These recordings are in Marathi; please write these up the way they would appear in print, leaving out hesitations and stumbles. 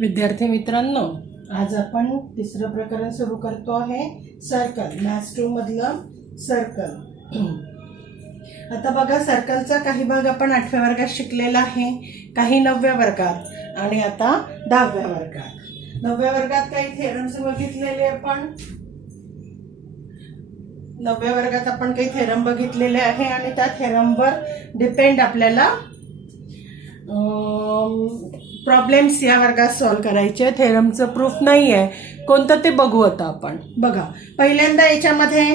विद्यार्थी मित्रांनो, आज आपण तिसरं प्रकरण सुरू करतो आहे सर्कल. मॅथ्स 2 मधलं सर्कल. आता बघा, सर्कलचा काही भाग आपण 8व्या वर्गात शिकलेला आहे, काही 9व्या वर्गात आणि आता 10व्या वर्गात. 9व्या वर्गात काही थेरम्स बघितलेले आपण. 9व्या वर्गात आपण काही थेरम बघितलेले आहे आणि त्या थेरमवर डिपेंड आपल्याला प्रॉब्लेम्स या वर्गात सॉल्व्ह करायचे. थेरमचं प्रूफ नाही आहे कोणतं ते बघू आता आपण. बघा, पहिल्यांदा याच्यामध्ये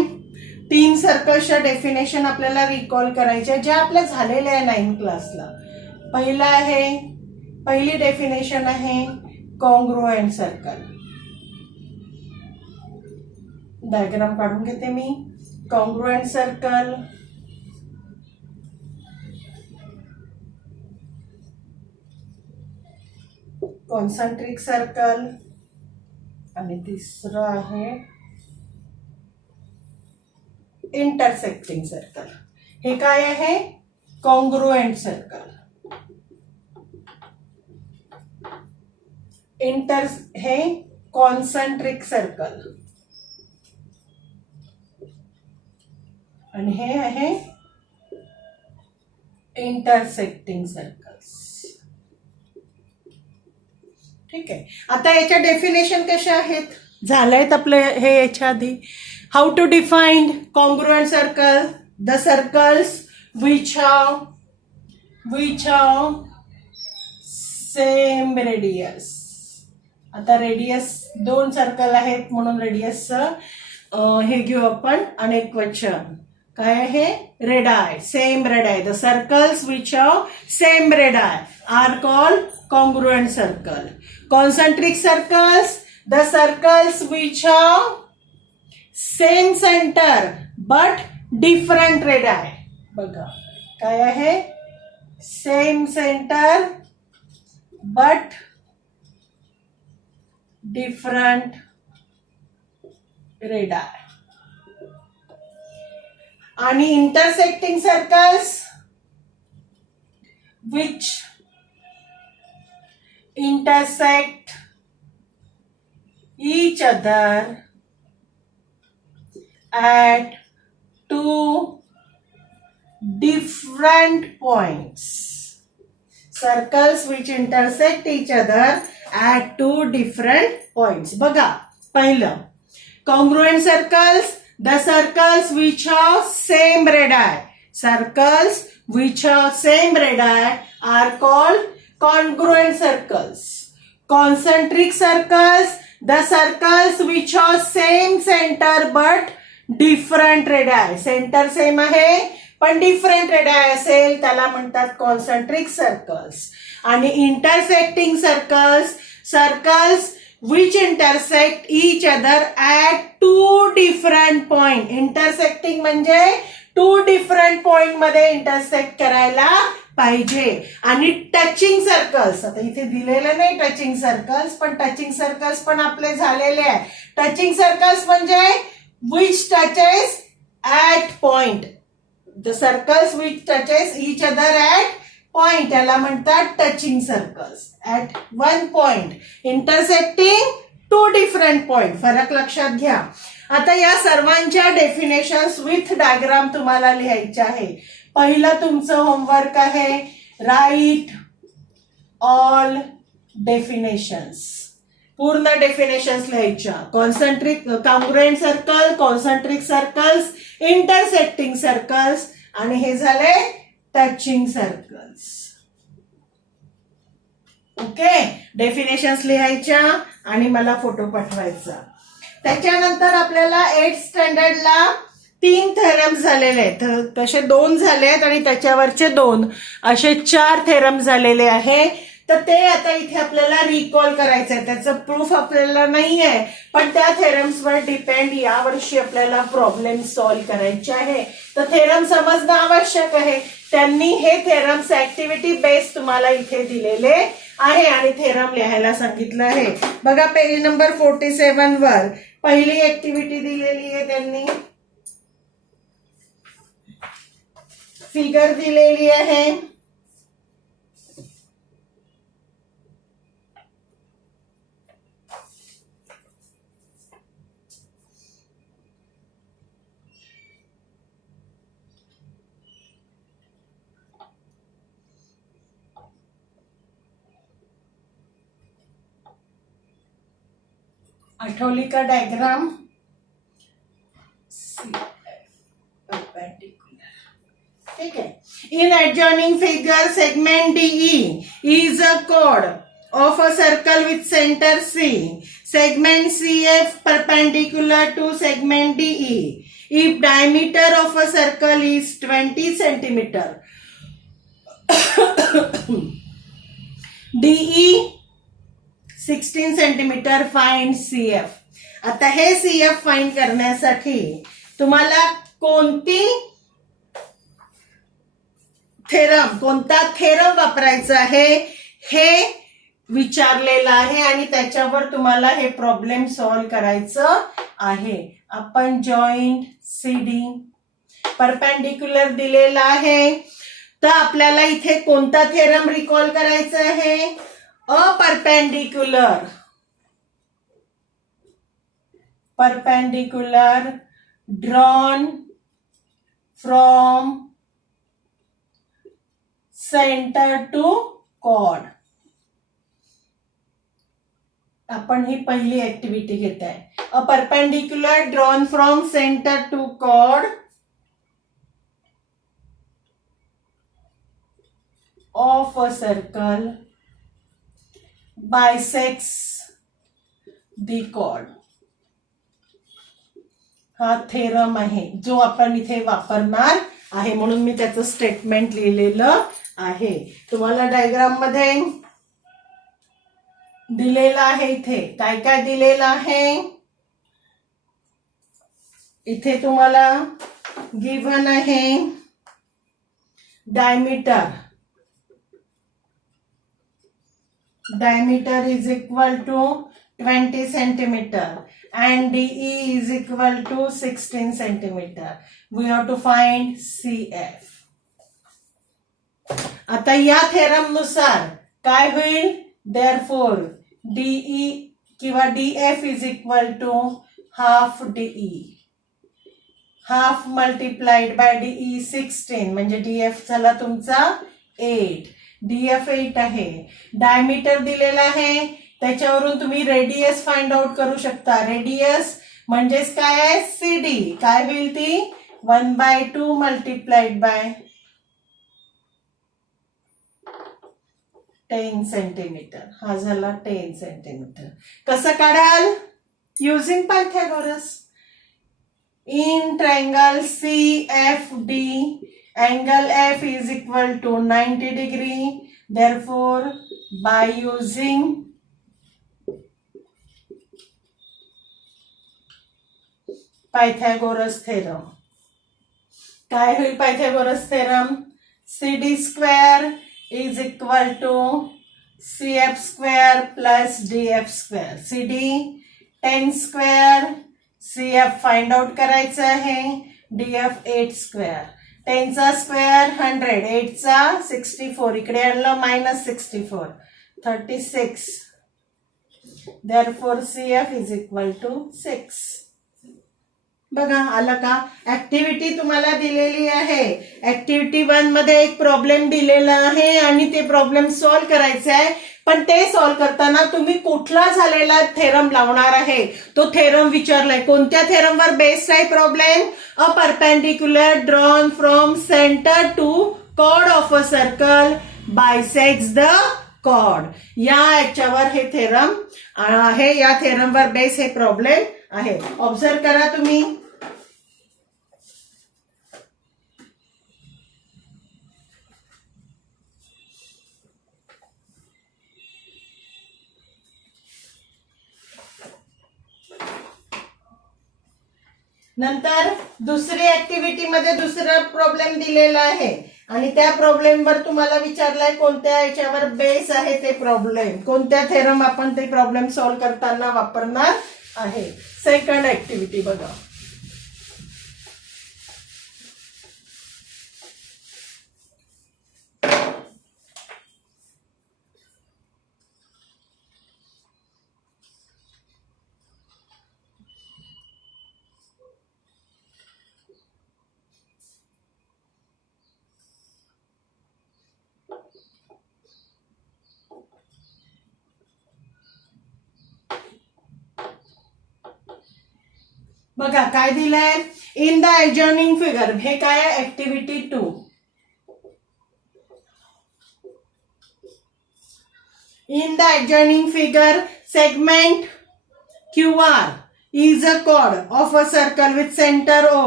3 सर्कल्सच्या डेफिनेशन आपल्याला रिकॉल करायचे ज्या आपल्या झालेल्या आहे 9th क्लासला. पहिली डेफिनेशन आहे कॉन्ग्रुएंट सर्कल. डायग्राम काढून घेते मी. कॉन्ग्रुएंट सर्कल, कॉन्सेंट्रिक सर्कल आणि तिसरं आहे इंटरसेक्टिंग सर्कल. हे काय आहे? Congruent circle. हे कॉन्सेंट्रिक सर्कल आणि हे आहे इंटरसेक्टिंग सर्कल्स. ठीक आहे. आता याच्या डेफिनेशन कशा आहेत झालेत आपले हे याच्या आधी. How to define congruent circle? The circles which have same radius. आता रेडियस 2 सर्कल आहेत म्हणून रेडियसचं हे घेऊ आपण अनेक वचन. काय आहे? Radii. Same radii. The circles which have same radii are called congruent circle. Concentric circles, the circles which have same center but different radii. बघा, काय आहे? Same center but different radii. आणि intersecting circles which intersect each other at 2 different points. Circles which intersect each other at 2 different points. बघा, पहिलं congruent circles, the circles which have same radii. Circles which have same radii are called congruent circles. Concentric circles, the circles which have same center but different radii. Center same आहे पण different radii असेल त्याला म्हणतात concentric circles. आणि intersecting circles, circles which intersect each other at 2 different point. Intersecting म्हणजे 2 different point मध्ये intersect करायला पाहिजे. आणि टचिंग सर्कल्स, आता इथे दिलेलं नाही टचिंग सर्कल्स, पण टचिंग सर्कल्स पण आपले झालेले आहे. टचिंग सर्कल्स म्हणजे which touches at point. The circles which touches each other at point याला म्हणतात touching circles. At 1 point intersecting 2 different point. फरक लक्षात घ्या. आता या सर्वांच्या डेफिनेशन्स विथ डायग्राम तुम्हाला लिहायचे आहे. पहिलं तुमचं होमवर्क आहे राईट ऑल डेफिनेशन्स. पूर्ण डेफिनेशन्स लिहायच्या. Concentric congruent circle, concentric circles, intersecting circles आणि हे झाले टचिंग सर्कल्स. ओके, डेफिनेशन्स लिहायच्या आणि मला फोटो पाठवायचा. त्याच्यानंतर आपल्याला 8th स्टँडर्डला 3 थेरम्स झालेले आहेत. तसे 2 झाले आहेत आणि त्याच्यावरचे 2 असे 4 थेरम झालेले आहे. तर ते आता इथे आपल्याला रिकॉल करायचं आहे. त्याचं प्रूफ आपल्याला नाही आहे पण त्या थेरम्सवर डिपेंड यावर्षी आपल्याला प्रॉब्लेम सॉल्व्ह करायचे आहे. तर थेरम समजणं आवश्यक आहे. त्यांनी हे थेरम्स ऍक्टिव्हिटी बेस तुम्हाला इथे दिलेले आहे आणि थेरम लिहायला सांगितलं आहे. बघा, पेज नंबर 47 वर पहिली ऍक्टिव्हिटी दिलेली आहे. त्यांनी फिगर दिलेली आहे. आठवली का डायग्राम? परपेंडिकुलर, ठीक है. In adjoining figure segment DE is a chord of a circle with center C. Segment CF perpendicular to segment DE. If diameter of a circle is 20 centimeter, DE 16 centimetre, find CF. आता हे CF फाइंड करण्यासाठी तुम्हाला कोणता थेरम वापरायचा आहे हे विचारलेलं आहे आणि त्याच्यावर तुम्हाला हे प्रॉब्लेम सॉल्व्ह करायचं आहे. आपण जॉईंट CD परपेंडिक्युलर दिलेला आहे, तर आपल्याला इथे कोणता थेरम रिकॉल करायचा आहे? perpendicular drawn from center to chord. आपण ही पहिली ऍक्टिव्हिटी घेत आहे. A perpendicular drawn from centre to chord of a circle bisects the chord. हा थेरम आहे जो आपण इथे वापरणार आहे, म्हणून मी त्याचं स्टेटमेंट लिहिलेलं आहे. तुम्हाला डायग्राम मध्ये दिलेलं आहे. इथे काय काय दिलेलं आहे? इथे तुम्हाला गिव्हन आहे diameter is equal to 20 centimeter and DE is equal to 16 centimeter. We have to find CF. आता या थेरम नुसार काय होईल? Therefore DE किंवा DF is equal to half DE. Half multiplied bye DE 16 म्हणजे DF झाला तुमचा 8. DF 8 आहे. डायमीटर दिलेला आहे, त्याच्यावरून तुम्ही रेडियस फाइंड आउट करू शकता. रेडियस म्हणजेच काय आहे? CD. काय होईल ती? 1/2 मल्टिप्लाइड बाय 10 सेंटीमीटर. हा झाला 10 सेंटीमीटर. कसं काढाल? Using Pythagoras. In triangle CFD, angle F is equal to 90 degree. Therefore, by using Pythagoras theorem, काय होईल Pythagoras theorem? CD square is equal to CF square plus DF square. CD 10 square, CF find out करायचं आहे. DF 8 square. 10 चा स्क्वेअर 100, 8 चा 64, इकडे आणलं -64, 36. Therefore CF is equal to 6. बघा आलं का? ऍक्टिव्हिटी तुम्हाला दिलेली आहे. ऍक्टिव्हिटी 1 मध्ये एक प्रॉब्लेम दिलेला आहे आणि ते प्रॉब्लेम सॉल्व्ह करायचे आहे. पण ते सॉल्व्ह करताना तुम्ही कुठला झालेला थेरम लावणार आहे तो थेरम विचारलाय. कोणत्या थेरमवर बेस्ड आहे problem? A perpendicular drawn from centre to chord of a circle bisects the chord. याच्यावर हे थेरम आहे. या थेरमवर बेस हे प्रॉब्लेम आहे. ऑब्झर्व करा तुम्ही. नंतर दुसरी ऍक्टिव्हिटी मध्ये दुसरा प्रॉब्लेम दिलेला आहे आणि त्या प्रॉब्लेमवर तुम्हाला विचारलाय कोणत्या याच्यावर बेस आहे ते प्रॉब्लेम, कोणत्या थेरम आपण ते प्रॉब्लेम सॉल्व्ह करताना वापरणार आहे. सेकंड ऍक्टिव्हिटी बघा. बघा काय दिलंय, इन द ऍडजॉइनिंग फिगर, हे काय आहे, activity 2. In the adjoining figure segment QR is a chord of a circle with center O.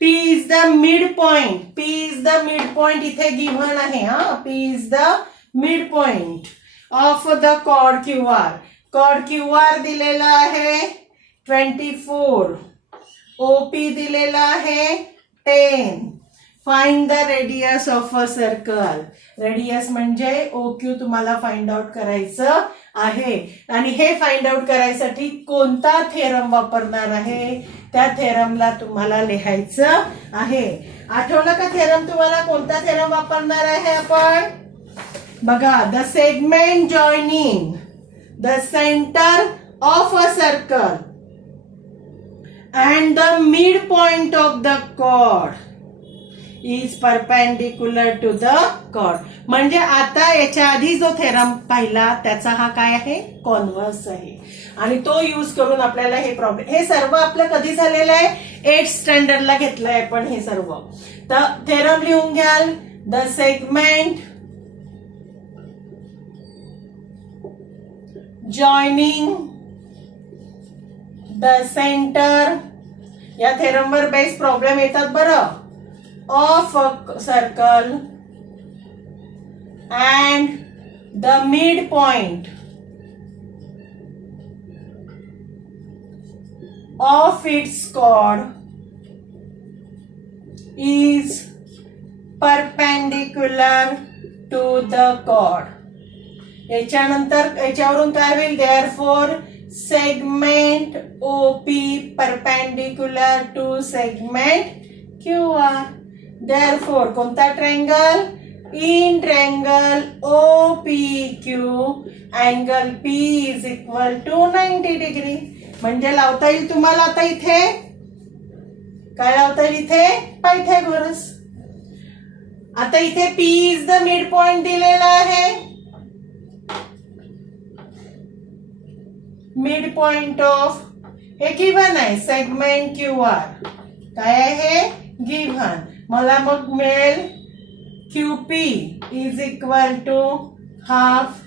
P is the midpoint. P is the midpoint इथे given आहे हा. P is the midpoint of the chord QR. Chord QR दिलेला आहे 24. OP दिलेला आहे 10. Find the radius of a circle. Radius म्हणजे OQ तुम्हाला फाइंड आउट करायचं आहे. आणि हे फाइंड आउट करायसाठी कोणता थेरम वापरणार आहे, त्या थेरमला तुम्हाला लिहायचं आहे. आठवलं का थेरम तुम्हाला, कोणता थेरम वापरणार आहे आपण? बघा, the segment joining the centre of a circle and the mid point of the chord is perpendicular to the chord. म्हणजे आता याच्या आधी जो थेरम पाहिला त्याचा हा काय आहे, कॉन्व्हर्स आहे. आणि तो यूज करून आपल्याला हे प्रॉब्लेम, हे सर्व आपलं कधी झालेलं आहे, 8th स्टँडर्डला घेतलंय आपण हे सर्व. तर थेरम लिहून घ्याल, the segment joining the centre, या थेरमवर बेस प्रॉब्लेम येतात बरं, of a circle and the midpoint of its chord is perpendicular to the chord. याच्यानंतर याच्यावरून काय होईल, therefore segment OP perpendicular to segment QR. Therefore, कोणता triangle, in triangle OPQ angle P is equal to 90 degree. म्हणजे लावता येईल तुम्हाला आता इथे काय लावता येईल, इथे पायथागोरस. आता इथे P is the mid point दिलेला आहे, मिड पॉइंट ऑफ, हे गिव्हन आहे, सेगमेंट QR काय आहे, गिव्हन. मला मग मिळेल QP is equal to half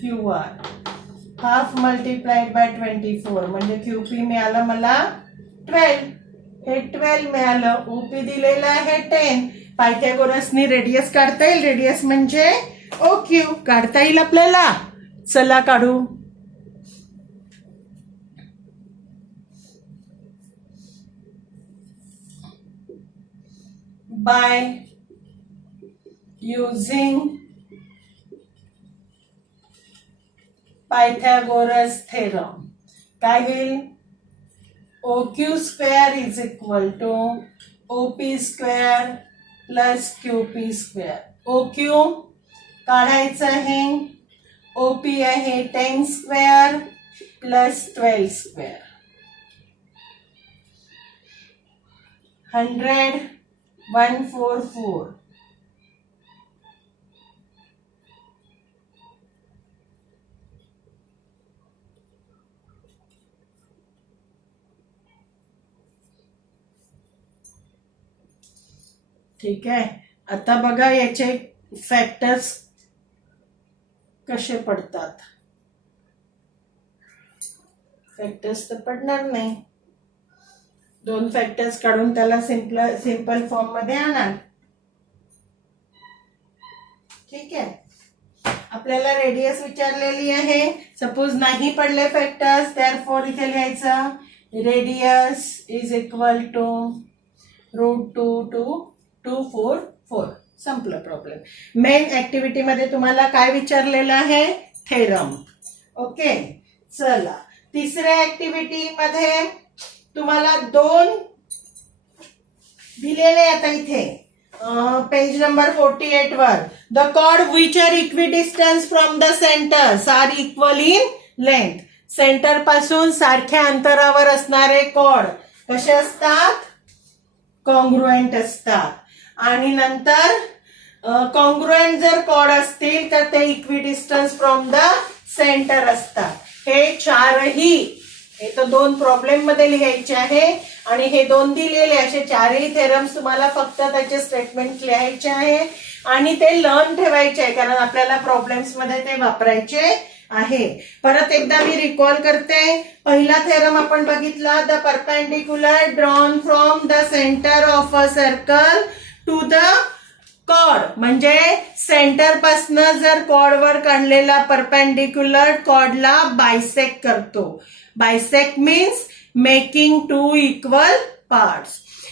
QR, half multiplied by 24, म्हणजे QP मिळालं मला 12. हे 12 मिळालं. OP दिलेलं आहे 10. पायथागोरसनी रेडियस काढता येईल, रेडियस म्हणजे OQ काढता येईल आपल्याला. चला काढू. by using Pythagoras theorem. काय होईल, OQ square is equal to OP square plus QP square. OQ काढायचं आहे, OP आहे 10 स्क्वेअर प्लस 12 स्क्वेअर, 100 144. ठीक आहे. आता बघा याचे फॅक्टर्स कसे पडतात. फॅक्टर्स तर पडणार नाही. 2 फॅक्टर्स काढून त्याला सिंपल फॉर्म मध्ये आणा. ठीक आहे. आपल्याला रेडियस विचारलेली आहे. सपोज नाही पडले फॅक्टर्स, therefore इथे लिहायचं रेडियस इज इक्वल टू √2 संपलं प्रॉब्लेम. मेन ऍक्टिव्हिटी मध्ये तुम्हाला काय विचारलेलं आहे, थेरम. ओके, चला तिसऱ्या ऍक्टिव्हिटी मध्ये तुम्हाला 2 दिलेले आता इथे पेज नंबर 48 वर. The chord which are equidistance from the centres are equal in length. Centre पासून सारख्या अंतरावर असणारे कॉर्ड कसे असतात, कॉन्ग्रुएंट असतात. आणि नंतर कॉन्ग्रुएंट जर कॉर्ड असतील तर ते इक्विडिस्टन्स फ्रॉम द सेंटर असतात. हे 4ही हे तर 2 प्रॉब्लेम मध्ये लिहायचे आहे आणि हे 2 दिलेले असे 4ही थेरम्स तुम्हाला फक्त त्याचे स्टेटमेंट लिहायचे आहे आणि ते लर्न ठेवायचे आहे कारण आपल्याला प्रॉब्लेम्स मध्ये ते वापरायचे आहे. परत एकदा मी रिकॉल करते. पहिला थेरम आपण बघितला, the perpendicular drawn from the centre of a circle to the chord, म्हणजे सेंटर पासन जर कॉर्डवर काढलेला परपेंडिक्युलर कॉर्डला बायसेक्ट करतो. Bisect means making 2 equal parts.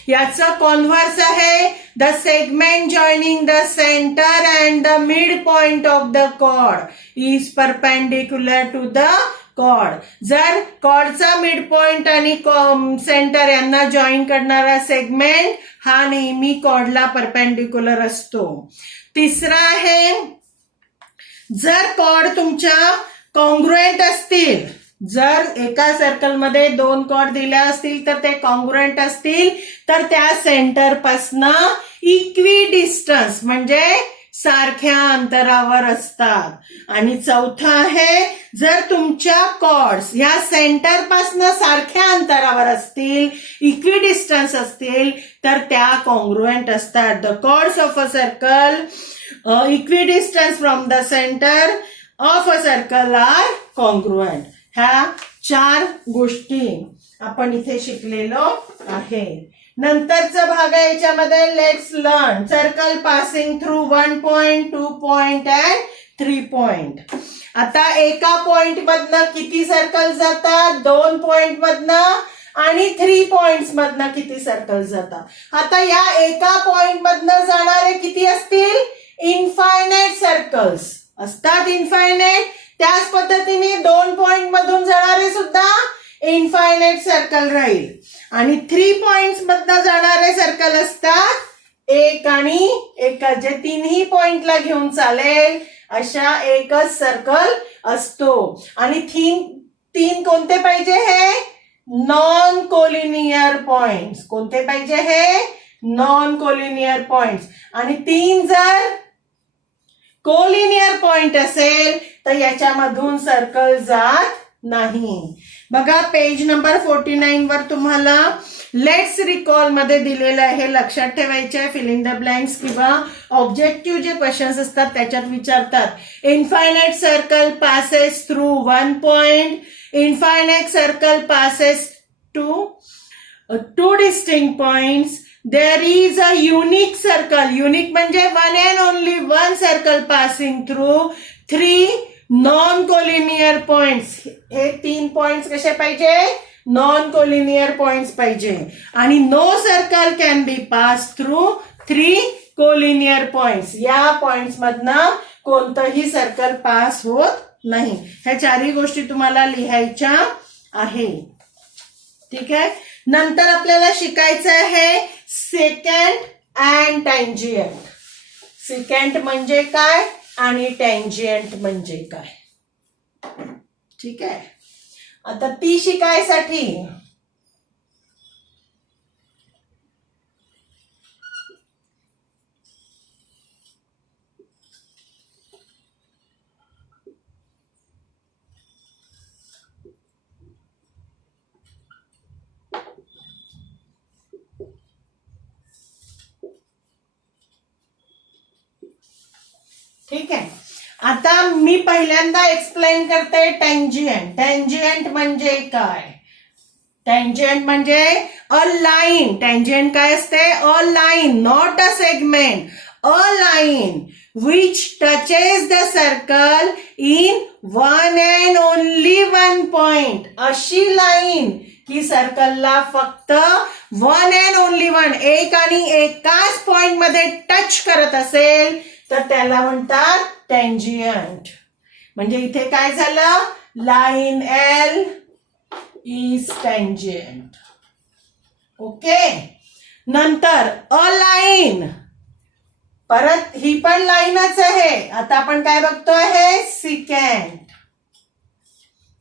याचं कॉन्व्हर्स आहे, the segment joining the centre and the mid point of the chord is perpendicular to the chord. जर कॉर्डचा मिड पॉइंट आणि सेंटर यांना जॉईन करणारा सेगमेंट हा नेहमी कॉर्डला परपेंडिक्युलर असतो. तिसरा आहे, जर कॉर्ड तुमच्या कॉन्ग्रुएंट असतील, जर एका सर्कलमध्ये 2 कॉर्ड दिल्या असतील तर ते कॉन्ग्रुएंट असतील तर त्या सेंटर पासनं इक्वी डिस्टन्स म्हणजे सारख्या अंतरावर असतात. आणि चौथा आहे, जर तुमच्या कॉर्ड्स ह्या सेंटर पासनं सारख्या अंतरावर असतील, इक्वी डिस्टन्स असतील तर त्या कॉन्ग्रुएंट असतात. The chords of a circle equidistance from the centre of a circle are congruent. ह्या 4 गोष्टी आपण इथे शिकलेलो आहे. नंतरचा भाग आहे याच्यामध्ये, let's learn circle passing through 1 point 2 point and 3 point. आता एका पॉइंट मधनं किती सर्कल जातात, 2 पॉइंट मधनं आणि 3 पॉइंट्स मधनं किती सर्कल जातात. आता या एका पॉइंट मधनं जाणारे किती असतील, इनफायनाइट सर्कल्स असतात. इनफायनाइट त्याच पद्धतीने 2 पॉइंट मधून जाणारे सुद्धा इनफायनाइट सर्कल राहील आणि 3 पॉइंट्स मधनं जाणारे सर्कल असतात 1 आणि 1, जे 3ही पॉइंटला घेऊन चालेल अशा एकच सर्कल असतो. आणि 3 कोणते पाहिजे, हे नॉन कोलिनियर पॉइंट्स. कोणते पाहिजे, हे नॉन कोलिनियर पॉइंट्स. आणि 3 जर कोलिनियर पॉइंट असेल तर याच्यामधून सर्कल जात नाही. बघा पेज नंबर 49 वर तुम्हाला लेट्स रिकॉल मध्ये दिलेलं आहे, लक्षात ठेवायचे आहे. फिल इन द ब्लँक्स किंवा ऑब्जेक्टिव्ह जे क्वेश्चन्स असतात त्याच्यात विचारतात. Infinite circle passes through 1 point, infinite circle passes to 2 distinct points. There is a unique circle. Unique म्हणजे one and only one circle passing through 3 non-collinear points. हे 3 पॉइंट्स कसे पाहिजे, नॉन कोलिनियर पॉइंट्स पाहिजे. आणि no circle can be pass through 3 collinear points. या पॉइंट्स मधनं कोणतंही सर्कल पास होत नाही. ह्या 4ही गोष्टी तुम्हाला लिहायच्या आहे. ठीक आहे. नंतर आपल्याला शिकायचं आहे सेकंड अँड टँजियंट. सेकंड म्हणजे काय आणि टँजियंट म्हणजे काय. ठीक आहे. आता ती शिकायसाठी ठीक आहे. आता मी पहिल्यांदा एक्सप्लेन करते टँजियंट. टँजियंट म्हणजे काय, टँजियंट म्हणजे अ लाईन. टँजियंट काय असते, अ line, not a segment. A line which touches the circle in one and only one point. अशी लाईन की सर्कलला फक्त 1 and only 1, एक आणि एकाच पॉइंट मध्ये टच करत असेल तर त्याला म्हणतात टँजियंट. म्हणजे इथे काय झालं, लाईन एल इज टँजियंट. ओके. नंतर अ लाईन, परत ही पण लाईनच आहे. आता आपण काय बघतोय, हे सिकंड.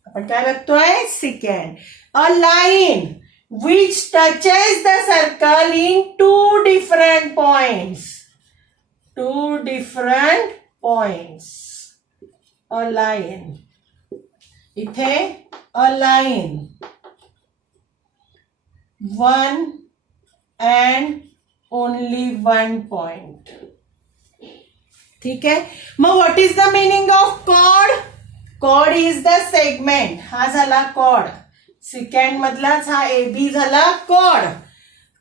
आपण काय बघतोय, second. A line which touches the circle in 2 different points. 2 different points. A line. इथे a line one and only one point. ठीक आहे. मग what is the meaning of chord? Chord is the segment. हा झाला कॉर्ड. सेकंड मधलाच हा AB झाला कॉर्ड.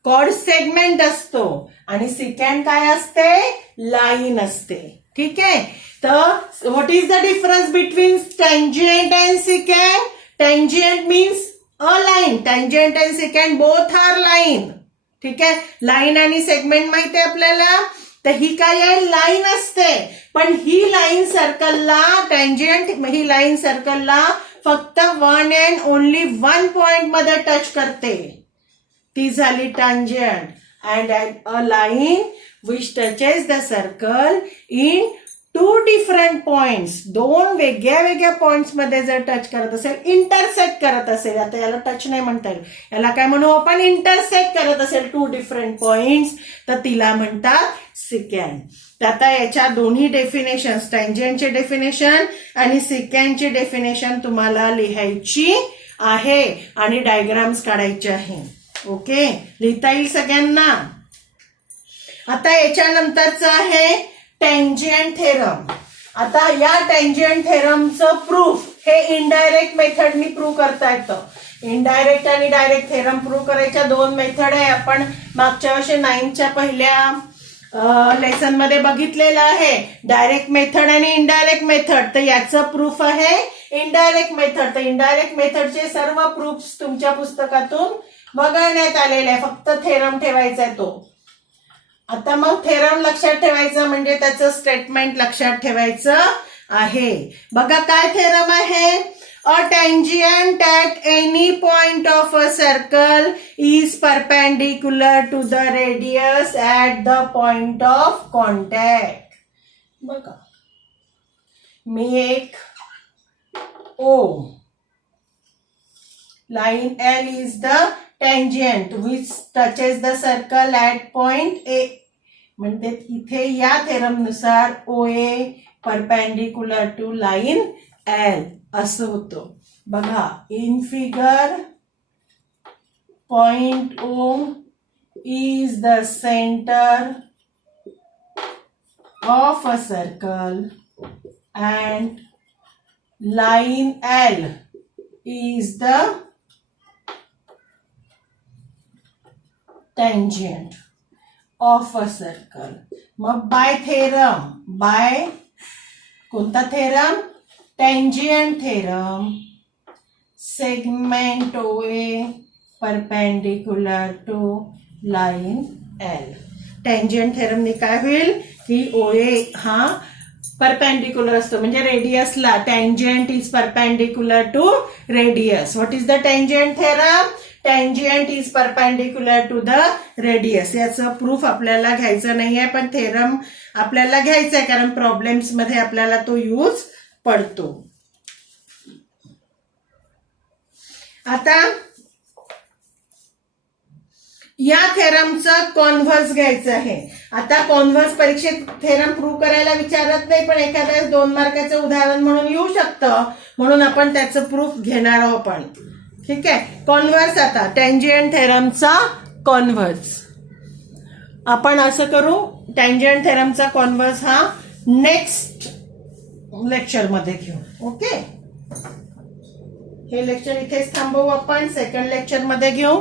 कॉर्ड सेगमेंट असतो आणि सेकंड काय असते? लाईन असते. ठीक आहे. तर what is the difference between tangent and secant? Tangent means a line. Tangent and secant both are line. ठीक आहे. लाईन आणि सेगमेंट माहिती आहे आपल्याला. तर ही काय आहे? लाईन असते. पण ही लाईन सर्कलला, टँजंट ही लाईन सर्कलला फक्त one and only one point मध्ये टच करते. ती झाली tangent. And a line which touches the circle in two different points. दोन वेगळ्या वेगळ्या पॉइंट्स मध्ये जर टच करत असेल, इंटरसेक्ट करत असेल, आता याला टच नाही म्हणता येईल, याला काय म्हणू आपण? इंटरसेक्ट करत असेल टू डिफरंट पॉइंट्स, तर तिला म्हणतात सेकंड. तर आता याच्या दोन्ही डेफिनेशन, टँजंटचे डेफिनेशन आणि सेकंडचे डेफिनेशन तुम्हाला लिहायची आहे आणि डायग्राम्स काढायचे आहे. ओके, लिहिता येईल सगळ्यांना. आता याच्यानंतरचं आहे टँजंट थेरम. आता या टँजंट थेरमचं प्रूफ हे इनडायरेक्ट मेथडनी प्रूव्ह करता येतं. इनडायरेक्ट आणि डायरेक्ट थेरम प्रूव्ह करायच्या दोन मेथड आहे. आपण मागच्या वर्षी 9च्या पहिल्या लेसन मध्ये बघितलेलं आहे, डायरेक्ट मेथड आणि इनडायरेक्ट मेथड. तर याचं प्रूफ आहे इनडायरेक्ट मेथड. तर इनडायरेक्ट मेथडचे सर्व प्रूफ्स तुमच्या पुस्तकातून वगळण्यात आलेले आहे. फक्त थेरम ठेवायचा आहे तो. आता मग थेरम लक्षात ठेवायचं म्हणजे त्याचं स्टेटमेंट लक्षात ठेवायचं आहे. बघा काय थेरम आहे. A tangent at any point of a circle is perpendicular to the radius at the point of contact. बघा, मी एक O, line L is the tangent which touches the circle at point A. म्हणजे इथे या थेरम नुसार OA perpendicular to line L असं होतं. बघा, in figure point O is the center of a circle and line L is the tangent of a circle. मग बाय थेरम, बाय कोणता थेरम? Tangent theorem. Segment OA perpendicular to line L. Tangent थेरमने काय होईल की OA हा परपेंडिक्युलर असतो म्हणजे रेडियसला. Tangent is perpendicular to radius. What is the tangent theorem? Tangent is perpendicular to the radius. याचं प्रूफ आपल्याला घ्यायचं नाहीये, पण थेरम आपल्याला घ्यायचा आहे कारण प्रॉब्लेम्स मध्ये आपल्याला तो यूज पडतो. आता या थेरमचं कॉन्व्हर्स घ्यायचं आहे. आता कॉन्व्हर्स परीक्षेत थेरम प्रूव्ह करायला विचारत नाही, पण एखाद्या 2 मार्काचं उदाहरण म्हणून येऊ शकतं, म्हणून आपण त्याचं प्रूफ घेणार आहोत आपण. ठीक आहे. कॉन्व्हर्स, आता टँजंट थेरमचा कॉन्व्हर्स आपण असं करू. टँजंट थेरमचा कॉन्व्हर्स हा नेक्स्ट लेक्चर मध्ये घेऊ. ओके, हे लेक्चर इथेच थांबवू आपण. सेकंड लेक्चर मध्ये घेऊ.